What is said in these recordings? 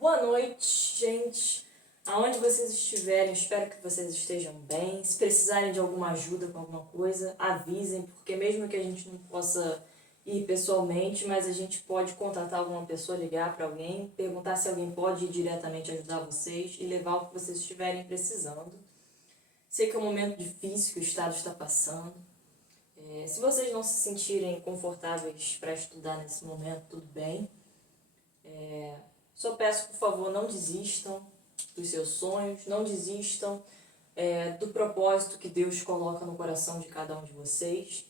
Boa noite, gente. Aonde vocês estiverem, espero que vocês estejam bem. Se precisarem de alguma ajuda com alguma coisa, avisem, porque mesmo que a gente não possa ir pessoalmente, mas a gente pode contatar alguma pessoa, ligar para alguém, perguntar se alguém pode ir diretamente ajudar vocês e levar o que vocês estiverem precisando. Sei que é um momento difícil que o Estado está passando. Se vocês não se sentirem confortáveis para estudar nesse momento, tudo bem. Só peço, por favor, não desistam dos seus sonhos, não desistam do propósito que Deus coloca no coração de cada um de vocês,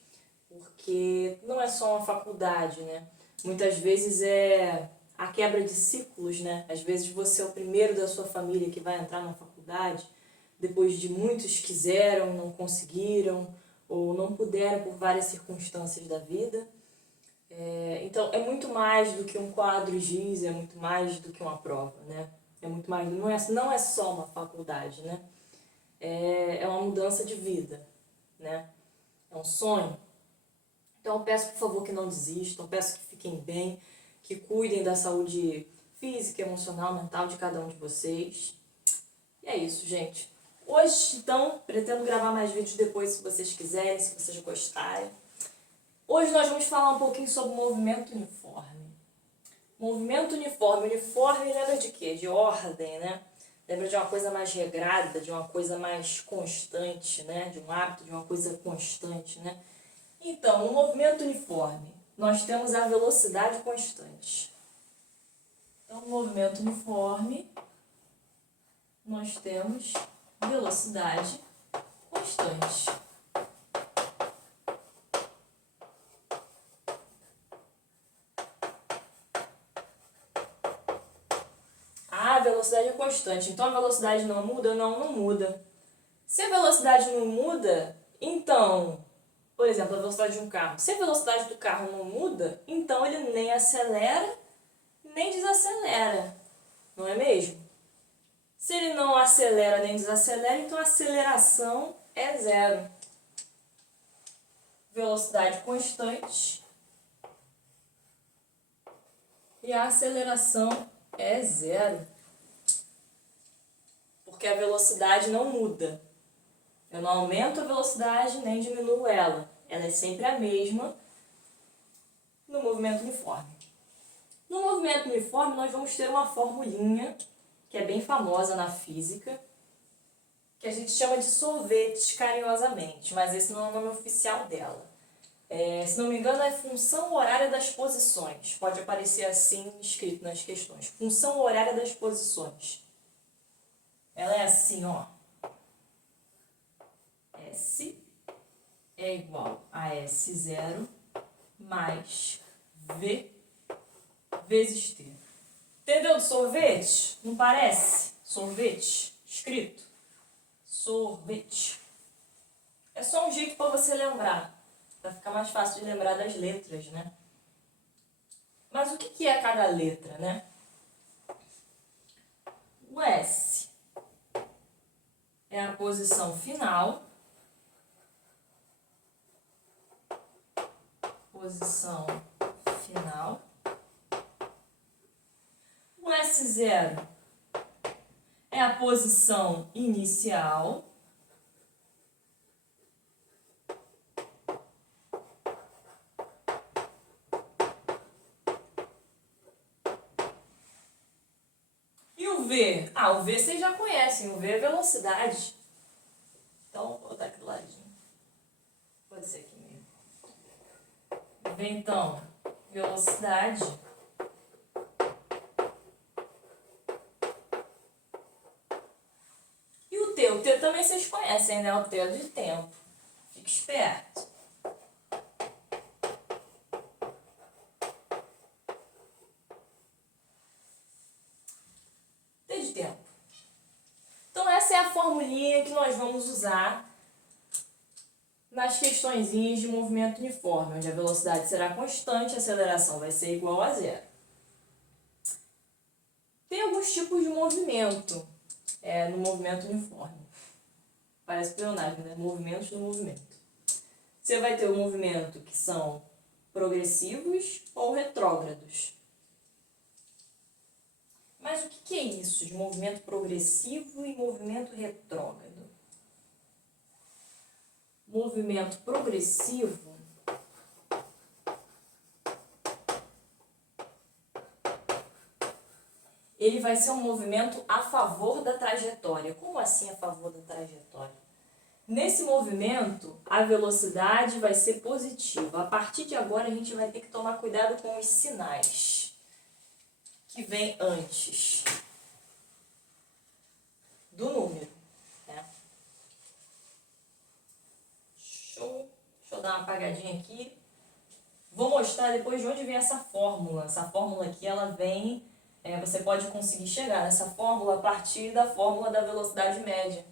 porque não é só uma faculdade, né? Muitas vezes é a quebra de ciclos, né? Às vezes você é o primeiro da sua família que vai entrar na faculdade, depois de muitos quiseram, não conseguiram, ou não puderam por várias circunstâncias da vida. Então, é muito mais do que um quadro giz, é muito mais do que uma prova, né? É muito mais, não é só uma faculdade, né? É uma mudança de vida, né? É um sonho. Então, eu peço, por favor, que não desistam, peço que fiquem bem, que cuidem da saúde física, emocional, mental de cada um de vocês. E é isso, gente. Hoje, então, pretendo gravar mais vídeos depois, se vocês quiserem, se vocês gostarem. Hoje nós vamos falar um pouquinho sobre o movimento uniforme. Movimento uniforme. Uniforme lembra de quê? De ordem, né? Lembra de uma coisa mais regrada, de uma coisa mais constante, né? De um hábito, de uma coisa constante, né? Então, no movimento uniforme, nós temos a velocidade constante. Então, no movimento uniforme, nós temos velocidade constante. A velocidade é constante, então a velocidade não muda? Não muda. Se a velocidade não muda, então, por exemplo, a velocidade de um carro. Se a velocidade do carro não muda, então ele nem acelera, nem desacelera, não é mesmo? Se ele não acelera nem desacelera, então a aceleração é zero. Velocidade constante e a aceleração é zero. Porque a velocidade não muda. Eu não aumento a velocidade nem diminuo ela. Ela é sempre a mesma no movimento uniforme. No movimento uniforme, nós vamos ter uma formulinha que é bem famosa na física, que a gente chama de sorvete carinhosamente, mas esse não é o nome oficial dela. Se não me engano, é função horária das posições. Pode aparecer assim escrito nas questões. Função horária das posições. Ela é assim, ó. S é igual a S0 mais V vezes T. Entendeu do sorvete? Não parece? Sorvete, escrito. Sorvete. É só um jeito para você lembrar, para ficar mais fácil de lembrar das letras, né? Mas o que é cada letra, né? O S é a posição final. Posição final. O S0 é a posição inicial. E o V? O V vocês já conhecem, o V é velocidade. Então, vou botar aqui do ladinho. Pode ser aqui mesmo. V, então, velocidade. E o T? O T também vocês conhecem, né? O T é de tempo. Fique esperto. T de tempo. Então, essa é a formulinha que nós vamos usar nas questõezinhas de movimento uniforme, onde a velocidade será constante, a aceleração vai ser igual a zero. Tem alguns tipos de movimento no movimento uniforme. Parece pleonasmo, né? Movimentos do movimento. Você vai ter o movimento que são progressivos ou retrógrados. Mas o que é isso de movimento progressivo e movimento retrógrado? Movimento progressivo ele vai ser um movimento a favor da trajetória. Como assim a favor da trajetória? Nesse movimento, a velocidade vai ser positiva. A partir de agora, a gente vai ter que tomar cuidado com os sinais que vêm antes do número. Né? Deixa eu dar uma apagadinha aqui. Vou mostrar depois de onde vem essa fórmula. Essa fórmula aqui, ela vem... você pode conseguir chegar nessa fórmula a partir da fórmula da velocidade média.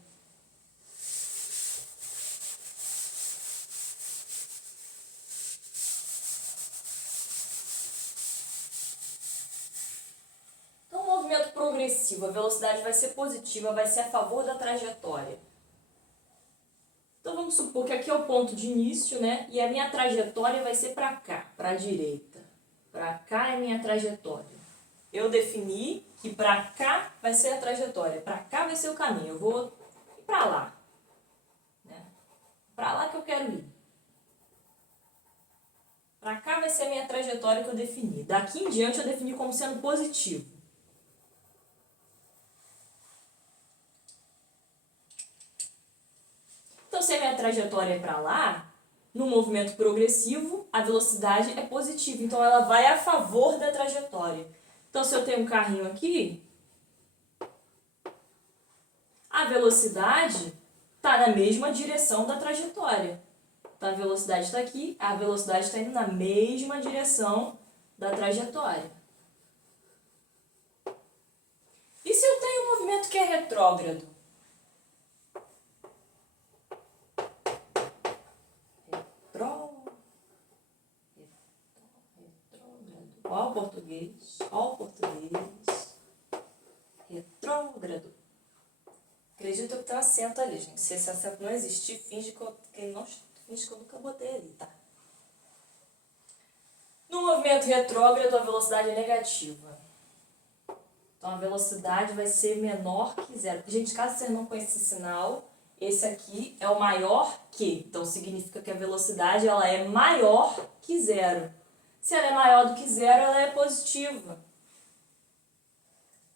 Então, o movimento progressivo, a velocidade vai ser positiva, vai ser a favor da trajetória. Então, vamos supor que aqui é o ponto de início, né? E a minha trajetória vai ser para cá, para a direita. Para cá é a minha trajetória. Eu defini que para cá vai ser a trajetória, para cá vai ser o caminho. Eu vou ir para lá. Né? Para lá que eu quero ir. Para cá vai ser a minha trajetória que eu defini. Daqui em diante eu defini como sendo positivo. Então, se a minha trajetória é para lá, no movimento progressivo, a velocidade é positiva. Então, ela vai a favor da trajetória. Então, se eu tenho um carrinho aqui, a velocidade está na mesma direção da trajetória. Então, a velocidade está aqui, a velocidade está indo na mesma direção da trajetória. E se eu tenho um movimento que é retrógrado? Ó o português, ó o português. Retrógrado. Acredito que tem um acento ali, gente. Se esse acento não existir, finge que eu nunca botei ali, tá? No movimento retrógrado, a velocidade é negativa. Então, a velocidade vai ser menor que zero. Gente, caso você não conheça esse sinal, esse aqui é o maior que. Então, significa que a velocidade ela é maior que zero. Se ela é maior do que zero, ela é positiva.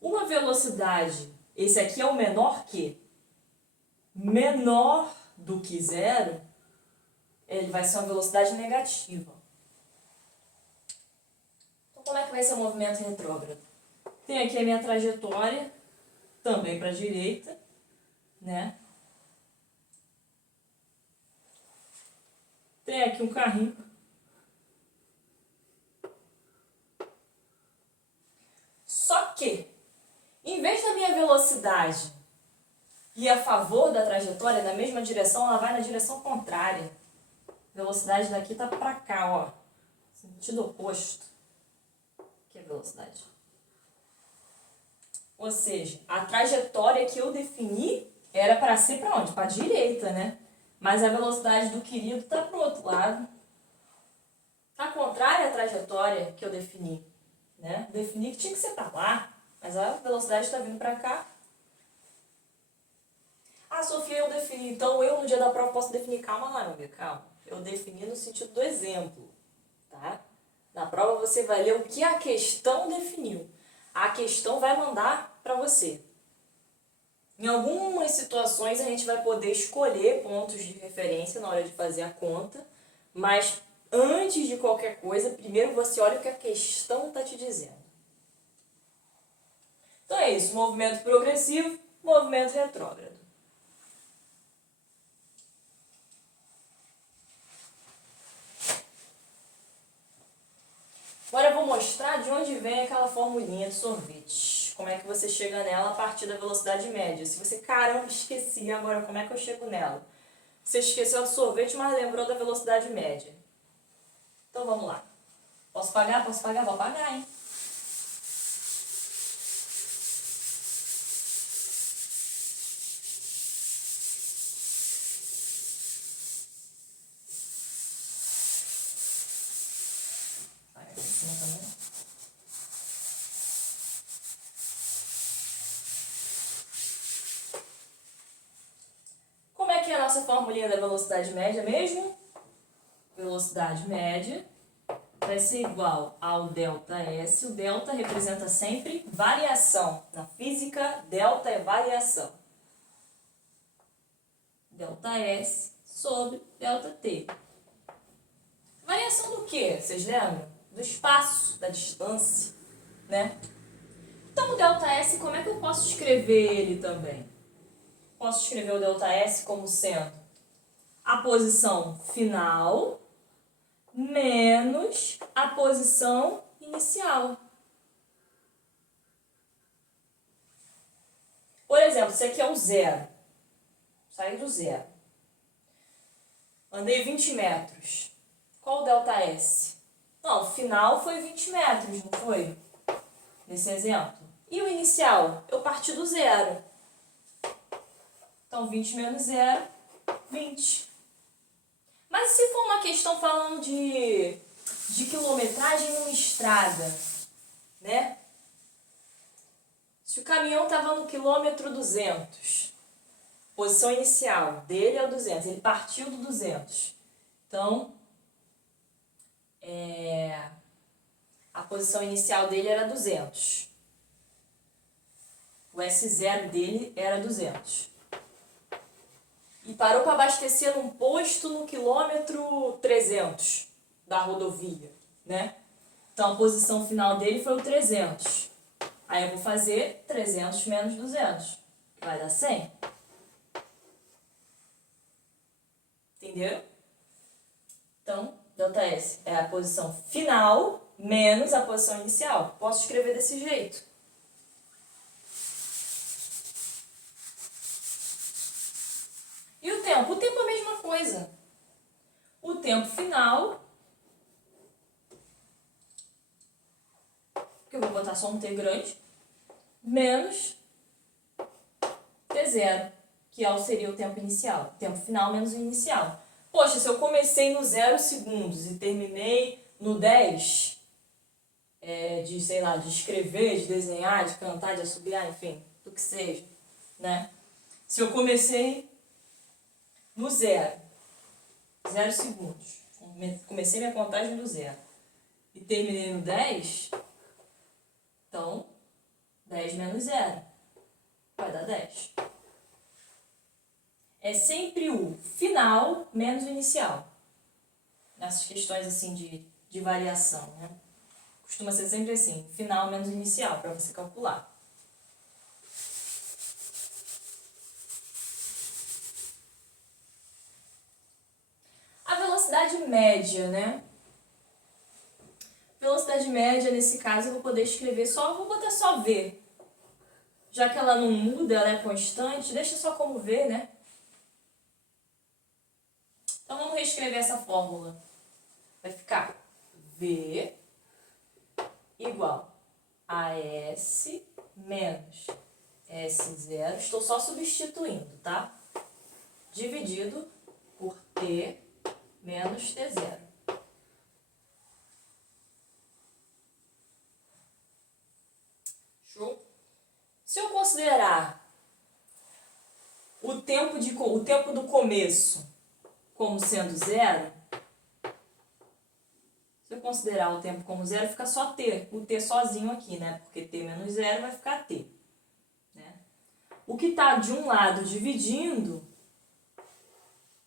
Uma velocidade, esse aqui é o menor que. Menor do que zero, ele vai ser uma velocidade negativa. Então, como é que vai ser o movimento retrógrado? Tem aqui a minha trajetória, também para a direita, né? Tem aqui um carrinho. Só que, em vez da minha velocidade ir a favor da trajetória, na mesma direção, ela vai na direção contrária. A velocidade daqui tá para cá, ó. Sentido oposto. Que é a velocidade. Ou seja, a trajetória que eu defini era para ser para onde? Para a direita, né? Mas a velocidade do querido tá pro outro lado. Tá contrária à trajetória que eu defini. Né? Defini que tinha que ser para lá, mas a velocidade está vindo para cá. Ah, Sofia, eu defini. Então, eu no dia da prova posso definir. Calma lá, meu amigo, calma. Eu defini no sentido do exemplo, tá? Na prova você vai ler o que a questão definiu. A questão vai mandar para você. Em algumas situações a gente vai poder escolher pontos de referência na hora de fazer a conta, mas antes de qualquer coisa, primeiro você olha o que a questão está te dizendo. Então é isso, movimento progressivo, movimento retrógrado. Agora eu vou mostrar de onde vem aquela formulinha de sorvete. Como é que você chega nela a partir da velocidade média. Se você, caramba, esqueci agora como é que eu chego nela. Você esqueceu do sorvete, mas lembrou da velocidade média. Então vamos lá. Posso pagar? Posso pagar? Vou pagar, hein? Paga aqui em cima também. nossa formulinha da velocidade média mesmo? Velocidade média vai ser igual ao ΔS. O delta representa sempre variação. Na física, delta é variação. ΔS sobre ΔT. Variação do quê? Vocês lembram? Do espaço, da distância, né? Então, o ΔS, como é que eu posso escrever ele também? Posso escrever o ΔS como sendo a posição final menos a posição inicial. Por exemplo, esse aqui é o zero. Saí do zero. Andei 20 metros. Qual o ΔS? Não, o final foi 20 metros, não foi? Nesse exemplo. E o inicial? Eu parti do zero. Então, 20 menos 0, 20. Mas se for uma questão falando de quilometragem numa estrada, né? Se o caminhão estava no quilômetro 200, posição inicial dele é o 200, ele partiu do 200. Então, a posição inicial dele era 200. O S0 dele era 200. E parou para abastecer num posto no quilômetro 300 da rodovia, né? Então, a posição final dele foi o 300. Aí eu vou fazer 300 menos 200, que vai dar 100. Entendeu? Então, ΔS é a posição final menos a posição inicial. Posso escrever desse jeito. E o tempo? O tempo é a mesma coisa. O tempo final, que eu vou botar só um T grande, menos T0, que seria o tempo inicial. Tempo final menos o inicial. Poxa, se eu comecei no 0 segundos e terminei no 10, de escrever, de desenhar, de cantar, de assobiar, enfim, do que seja, né? Se eu comecei no 0 segundos, comecei minha contagem do 0 e terminei no 10, então 10 menos 0 vai dar 10. É sempre o final menos o inicial. Nessas questões assim de variação, né? Costuma ser sempre assim, final menos inicial, para você calcular. A velocidade média, né? Velocidade média, nesse caso, eu vou poder escrever vou botar só V. Já que ela não muda, ela é constante, deixa só como V, né? Então, vamos reescrever essa fórmula. Vai ficar V igual a S menos S0. Estou só substituindo, tá? Dividido por T menos T0. Show? Se eu considerar o tempo do começo como sendo 0, se eu considerar o tempo como 0, fica só T. O T sozinho aqui, né? Porque T menos 0 vai ficar T. Né? O que está de um lado dividindo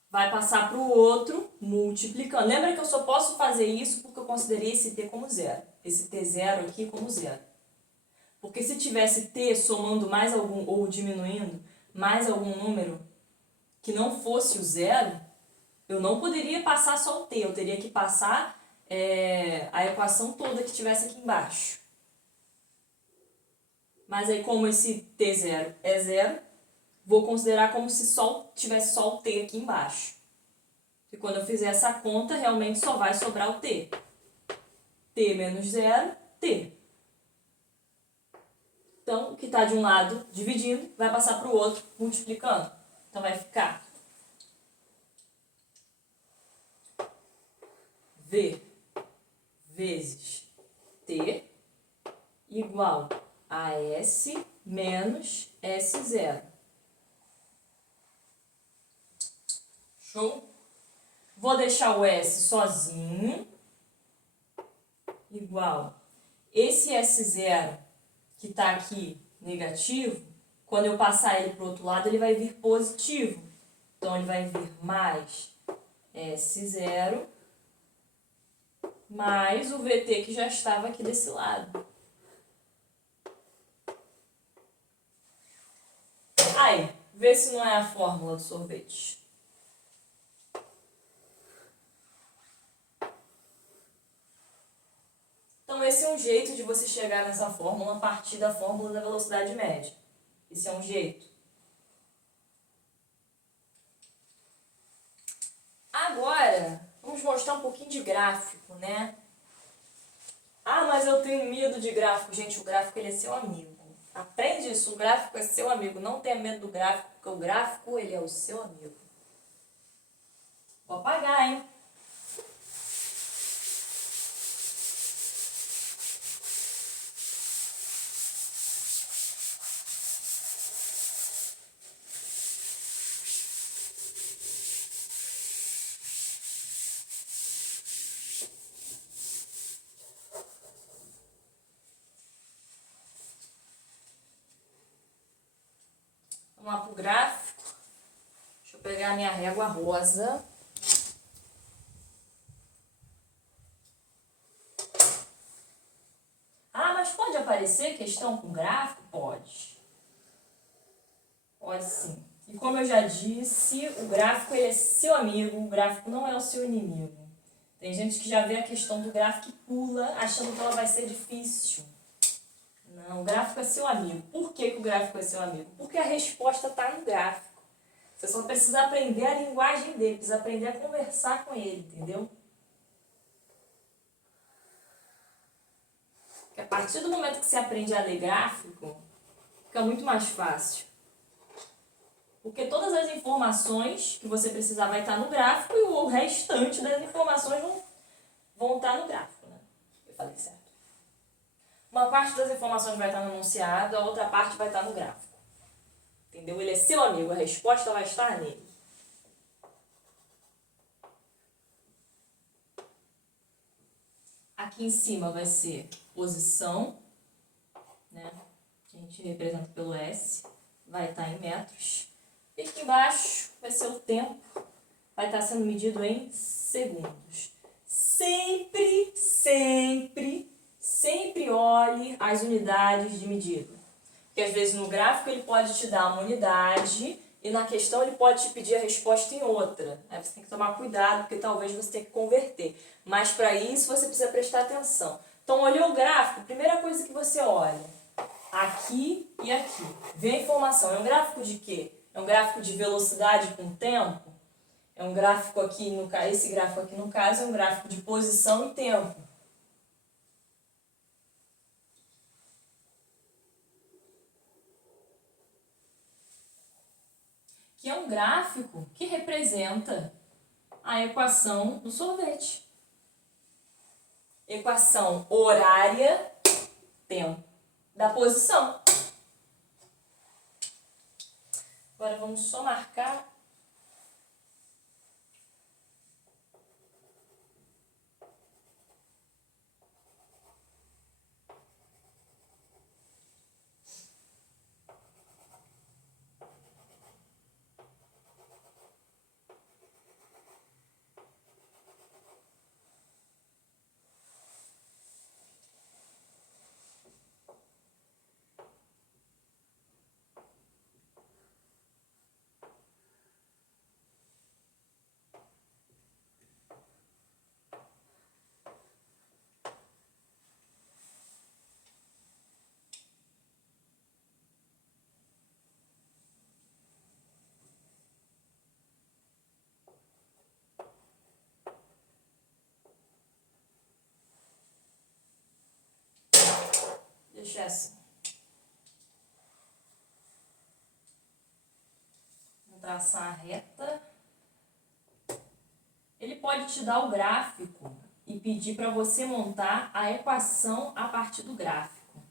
vai passar para o outro multiplicando. Lembra que eu só posso fazer isso porque eu considerei esse T como 0. Esse T0 aqui como 0. Porque se tivesse T somando mais algum, ou diminuindo mais algum número que não fosse o 0, eu não poderia passar só o T. Eu teria que passar a equação toda que tivesse aqui embaixo. Mas aí, como esse T0 é 0, vou considerar como se tivesse só o T aqui embaixo. E quando eu fizer essa conta, realmente só vai sobrar o T. T menos 0, T. Então, o que está de um lado dividindo vai passar para o outro multiplicando. Então, vai ficar V vezes T igual a S menos S0. Show? Vou deixar o S sozinho, igual. Esse S0 que está aqui negativo, quando eu passar ele para o outro lado, ele vai vir positivo. Então, ele vai vir mais S0 mais o VT que já estava aqui desse lado. Aí, vê se não é a fórmula do sorvete. Então, esse é um jeito de você chegar nessa fórmula a partir da fórmula da velocidade média. Esse é um jeito. Agora, vamos mostrar um pouquinho de gráfico, né? Ah, mas eu tenho medo de gráfico. Gente, o gráfico ele é seu amigo. Aprende isso, o gráfico é seu amigo. Não tenha medo do gráfico, porque o gráfico ele é o seu amigo. Vou apagar, hein? Vamos lá para o gráfico. Deixa eu pegar a minha régua rosa. Ah, mas pode aparecer questão com gráfico? Pode. Pode sim. E como eu já disse, o gráfico ele é seu amigo, o gráfico não é o seu inimigo. Tem gente que já vê a questão do gráfico e pula, achando que ela vai ser difícil. Não, o gráfico é seu amigo. Por que o gráfico é seu amigo? Porque a resposta está no gráfico. Você só precisa aprender a linguagem dele, precisa aprender a conversar com ele, entendeu? Porque a partir do momento que você aprende a ler gráfico, fica muito mais fácil. Porque todas as informações que você precisar vai estar no gráfico e o restante das informações vão estar no gráfico, né? Eu falei certo. Uma parte das informações vai estar no enunciado, a outra parte vai estar no gráfico. Entendeu? Ele é seu amigo, a resposta vai estar nele. Aqui em cima vai ser posição, né? A gente representa pelo S, vai estar em metros. E aqui embaixo vai ser o tempo, vai estar sendo medido em segundos. Sempre, sempre, sempre olhe as unidades de medida. Porque às vezes no gráfico ele pode te dar uma unidade e na questão ele pode te pedir a resposta em outra. Aí você tem que tomar cuidado, porque talvez você tenha que converter. Mas para isso você precisa prestar atenção. Então, olhou o gráfico, primeira coisa que você olha, aqui e aqui. Vê a informação. É um gráfico de quê? É um gráfico de velocidade com tempo? É um gráfico aqui, esse gráfico aqui no caso, é um gráfico de posição e tempo. Que é um gráfico que representa a equação do sorvete. Equação horária, tempo, da posição. Agora vamos só marcar. Deixa assim. Vou traçar a reta. Ele pode te dar o gráfico e pedir para você montar a equação a partir do gráfico.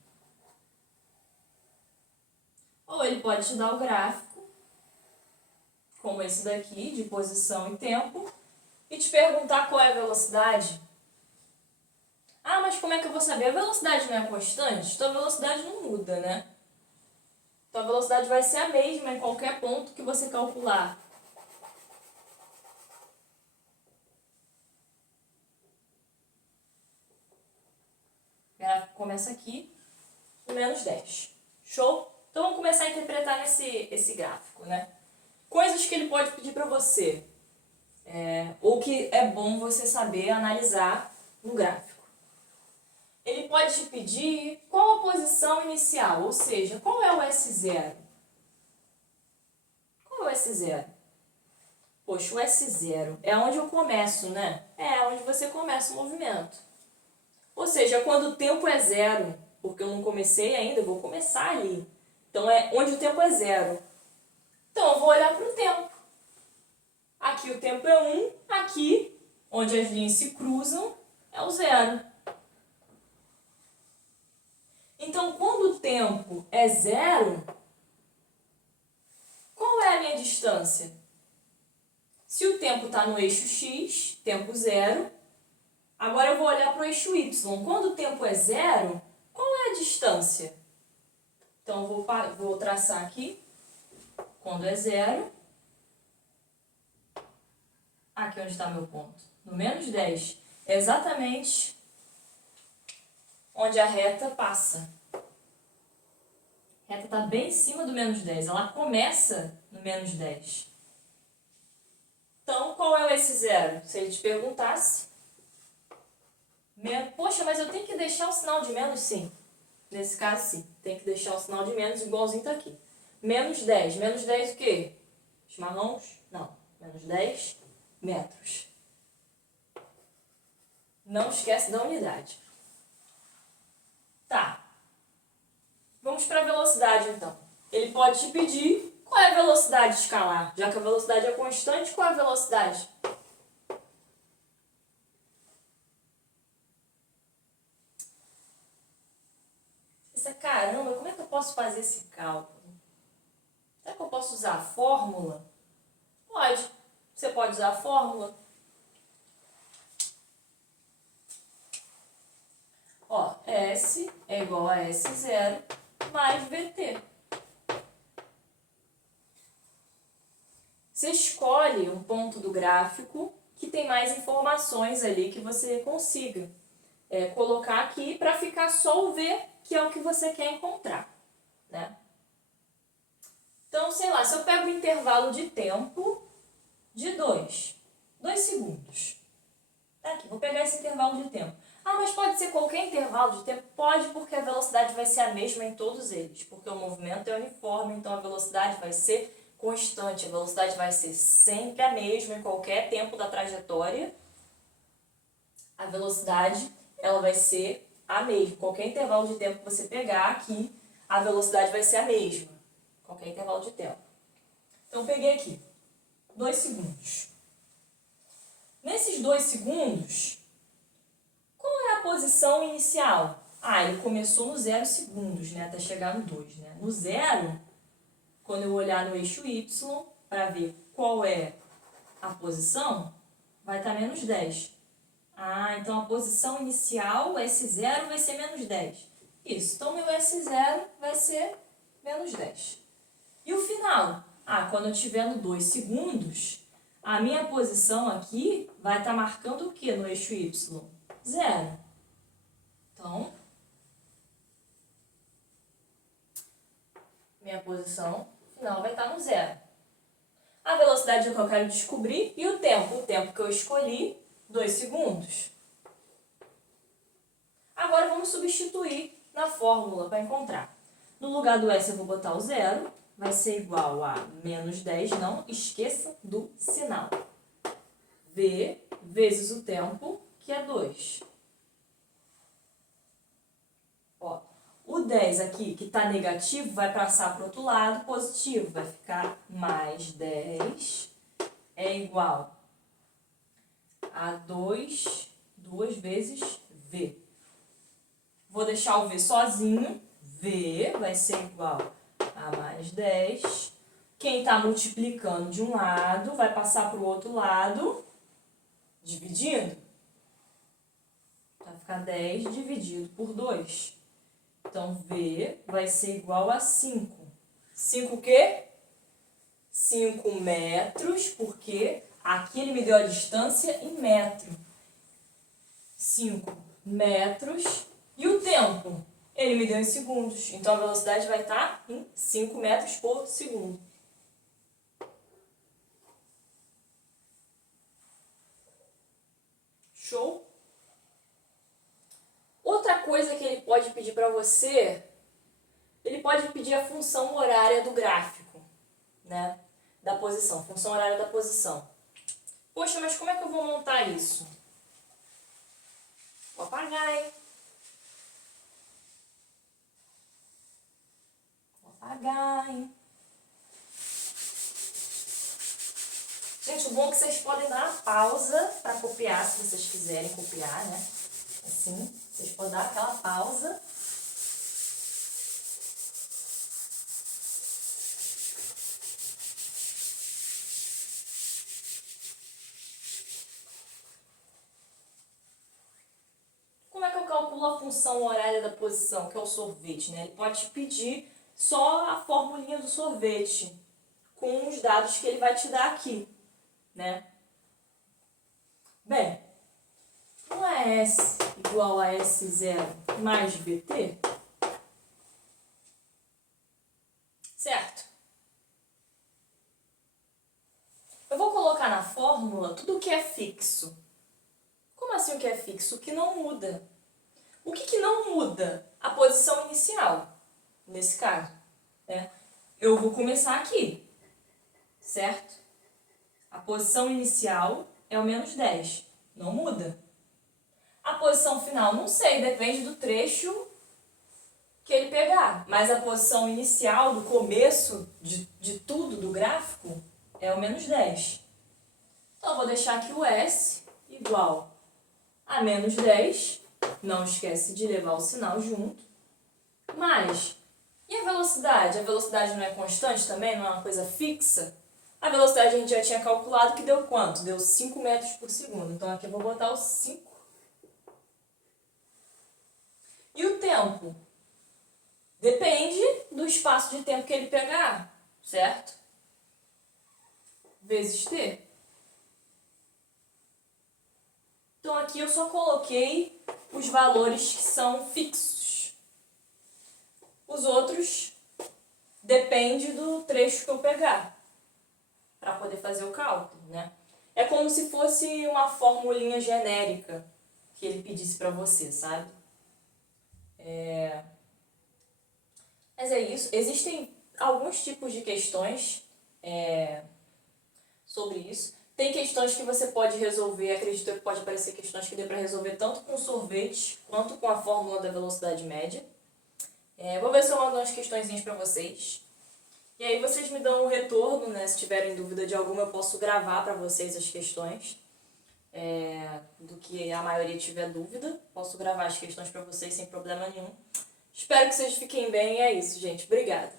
Ou ele pode te dar o gráfico como esse daqui, de posição e tempo, e te perguntar qual é a velocidade. Ah, mas como é que eu vou saber? A velocidade não é constante? Então a velocidade não muda, né? Então a velocidade vai ser a mesma em qualquer ponto que você calcular. O gráfico começa aqui, no menos 10. Show? Então vamos começar a interpretar esse gráfico, né? Coisas que ele pode pedir para você, ou que é bom você saber analisar no gráfico. Ele pode te pedir qual a posição inicial, ou seja, qual é o S0? Qual é o S0? Poxa, o S0 é onde eu começo, né? É onde você começa o movimento. Ou seja, quando o tempo é zero, porque eu não comecei ainda, eu vou começar ali. Então, é onde o tempo é zero. Então, eu vou olhar para o tempo. Aqui o tempo é 1, aqui, onde as linhas se cruzam, é o zero. Então, quando o tempo é zero, qual é a minha distância? Se o tempo está no eixo x, tempo zero, agora eu vou olhar para o eixo y. Quando o tempo é zero, qual é a distância? Então, eu vou traçar aqui, quando é zero, aqui onde está meu ponto, no menos 10, é exatamente onde a reta passa. A reta está bem em cima do menos 10, ela começa no menos 10. Então, qual é o S0? Se ele te perguntasse, poxa, mas eu tenho que deixar o sinal de menos? Sim. Nesse caso, sim. Tem que deixar o sinal de menos igualzinho está aqui. Menos 10. Menos 10 o quê? Chimarrões? Não. Menos 10 metros. Não esquece da unidade. Tá. Vamos para a velocidade, então. Ele pode te pedir qual é a velocidade escalar. Já que a velocidade é constante, qual é a velocidade? Caramba, como é que eu posso fazer esse cálculo? Será que eu posso usar a fórmula? Pode. Você pode usar a fórmula. Ó, S é igual a S0 mais VT. Você escolhe um ponto do gráfico que tem mais informações ali que você consiga colocar aqui para ficar só o V, que é o que você quer encontrar, né? Então, sei lá, se eu pego o intervalo de tempo de 2 segundos. Tá aqui, vou pegar esse intervalo de tempo. Ah, mas pode ser qualquer intervalo de tempo? Pode, porque a velocidade vai ser a mesma em todos eles, porque o movimento é uniforme, então a velocidade vai ser constante, a velocidade vai ser sempre a mesma em qualquer tempo da trajetória. A velocidade, ela vai ser a mesma. Qualquer intervalo de tempo que você pegar aqui, a velocidade vai ser a mesma. Qualquer intervalo de tempo. Então, eu peguei aqui 2 segundos. Nesses 2 segundos, qual é a posição inicial? Ah, ele começou no 0 segundos, né? Até chegar no 2, né? No 0, quando eu olhar no eixo Y, para ver qual é a posição, vai estar menos 10. Ah, então a posição inicial, S0, vai ser menos 10. Isso, então meu S0 vai ser menos 10. E o final? Ah, quando eu estiver no 2 segundos, a minha posição aqui vai estar marcando o que no eixo Y? 0. Então, minha posição final vai estar no 0. A velocidade que eu quero descobrir e o tempo que eu escolhi, 2 segundos. Agora vamos substituir na fórmula para encontrar. No lugar do S eu vou botar o 0, vai ser igual a menos 10, não esqueça do sinal. V vezes o tempo, que é 2. Ó, o 10 aqui, que está negativo, vai passar para o outro lado, positivo. Vai ficar mais 10 é igual a 2 vezes V. Vou deixar o V sozinho. V vai ser igual a mais 10, Quem está multiplicando de um lado vai passar para o outro lado dividindo. Vai ficar 10 dividido por 2. Então, V vai ser igual a 5. 5 o quê? 5 metros, porque aqui ele me deu a distância em metro. 5 metros. E o tempo? Ele me deu em segundos. Então, a velocidade vai estar em 5 metros por segundo. Show? Outra coisa que ele pode pedir para você, ele pode pedir a função horária do gráfico, né? Da posição, função horária da posição. Poxa, mas como é que eu vou montar isso? Vou apagar, hein? Vou apagar, hein? Gente, o bom é que vocês podem dar uma pausa para copiar, se vocês quiserem copiar, né? Assim, vocês podem dar aquela pausa. Como é que eu calculo a função horária da posição, que é o sorvete, né? Ele pode te pedir só a formulinha do sorvete, com os dados que ele vai te dar aqui, né? Bem, não é S igual a S0 mais BT? Certo? Eu vou colocar na fórmula tudo o que é fixo. Como assim o que é fixo? O que não muda. O que não muda? A posição inicial, nesse caso, né? Eu vou começar aqui, certo? A posição inicial é o menos 10, não muda. A posição final, não sei, depende do trecho que ele pegar. Mas a posição inicial, do começo de tudo, do gráfico, é o menos 10. Então, eu vou deixar aqui o S igual a menos 10. Não esquece de levar o sinal junto. Mas, e a velocidade? A velocidade não é constante também? Não é uma coisa fixa? A velocidade a gente já tinha calculado que deu quanto? Deu 5 metros por segundo. Então, aqui eu vou botar o 5. E o tempo? Depende do espaço de tempo que ele pegar, certo? Vezes t. Então, aqui eu só coloquei os valores que são fixos. Os outros depende do trecho que eu pegar, para poder fazer o cálculo, né? É como se fosse uma formulinha genérica que ele pedisse para você, sabe? Mas é isso. Existem alguns tipos de questões sobre isso. Tem questões que você pode resolver, acredito que pode aparecer questões que dê para resolver tanto com sorvete quanto com a fórmula da velocidade média. Vou ver se eu mando umas questõezinhas para vocês. E aí vocês me dão um retorno, né? Se tiverem dúvida de alguma, eu posso gravar para vocês as questões. Do que a maioria tiver dúvida. Posso gravar as questões para vocês sem problema nenhum. Espero que vocês fiquem bem e é isso, gente. Obrigada.